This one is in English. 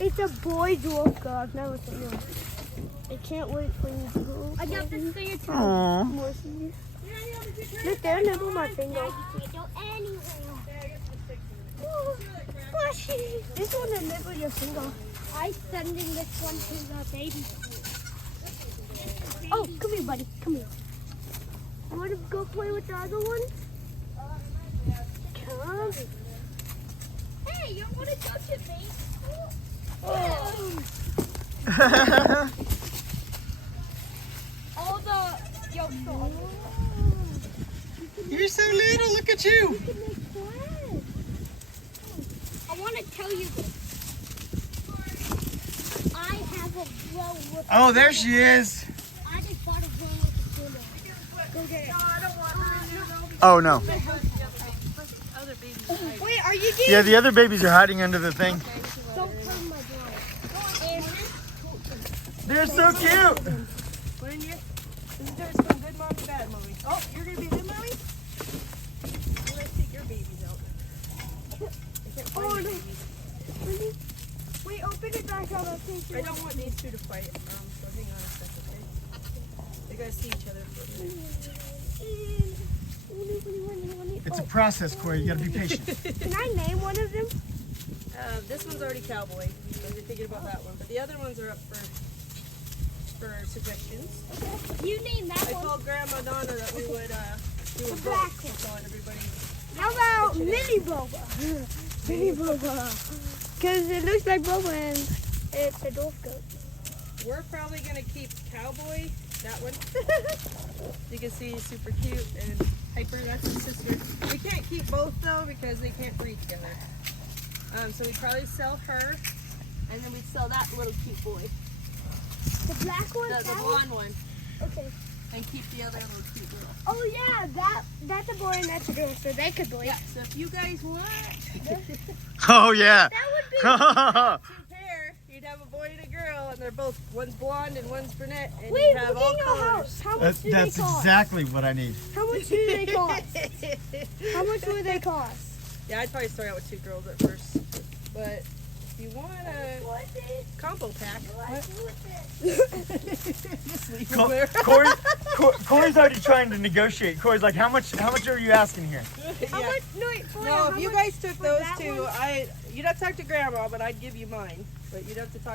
It's a boy dwarf girl. I've never seen one. I can't wait for you to go. I got this for you too. Aww. Look, they're nibble my finger. Go anywhere. Oh, this one will nibble your finger. I'm sending this one to the baby. Oh, come here, buddy. Come here. You want to go play with the other one? Come. Hey, you want to go to me? All the yolks are on. You're so little. Look at you. I want to tell you this. I have a blow with Oh, there she is. I just bought a blow with the tuna. Go get it. Oh, no. Wait, are you getting? Yeah, the other babies are hiding under the thing. Don't turn my blow. They're so cute. Put in here. This is there's some good mommy, bad mommy. Oh, you're gonna be a good mommy? Well, let's take your babies out. I can't find your babies. Wait, open it back up. I don't want these two to fight. So hang on a second, okay? They gotta see each other for a minute. It's a process, Corey. You gotta be patient. Can I name one of them? This one's already cowboy. So you're thinking about that one, but the other ones are up for suggestions. You name that I one. told Grandma Donna that we would do a black vote on everybody. How about Mini Boba? Mini Boba. Because it looks like Boba and it's a dwarf goat. We're probably gonna keep cowboy. That one. You can see he's super cute, and Hyper, that's his sister. We can't keep both though because they can't breed together. So we'd probably sell her, and then we'd sell that little cute boy, The black one? the blonde one, Okay. and keep the other little cute girl. Oh yeah, that's a boy and that's a girl, so they could breed. Yeah. So if you guys want Oh, yeah. That would be. two pair, you'd have a boy and a girl, and they're both one's blonde and one's brunette, and Wait, you have look all in your colors. house. How much do That's they cost? exactly what I need. How much do they cost? How much would they cost? Yeah, I'd probably start out with two girls at first, but if you want a combo pack, just leave them there. Corey's already trying to negotiate. Corey's like, how much are you asking here? How Yeah. much? No, wait, for No, how if you much guys took for those that two, one? you'd have to talk to Grandma, but I'd give you mine. But you'd have to talk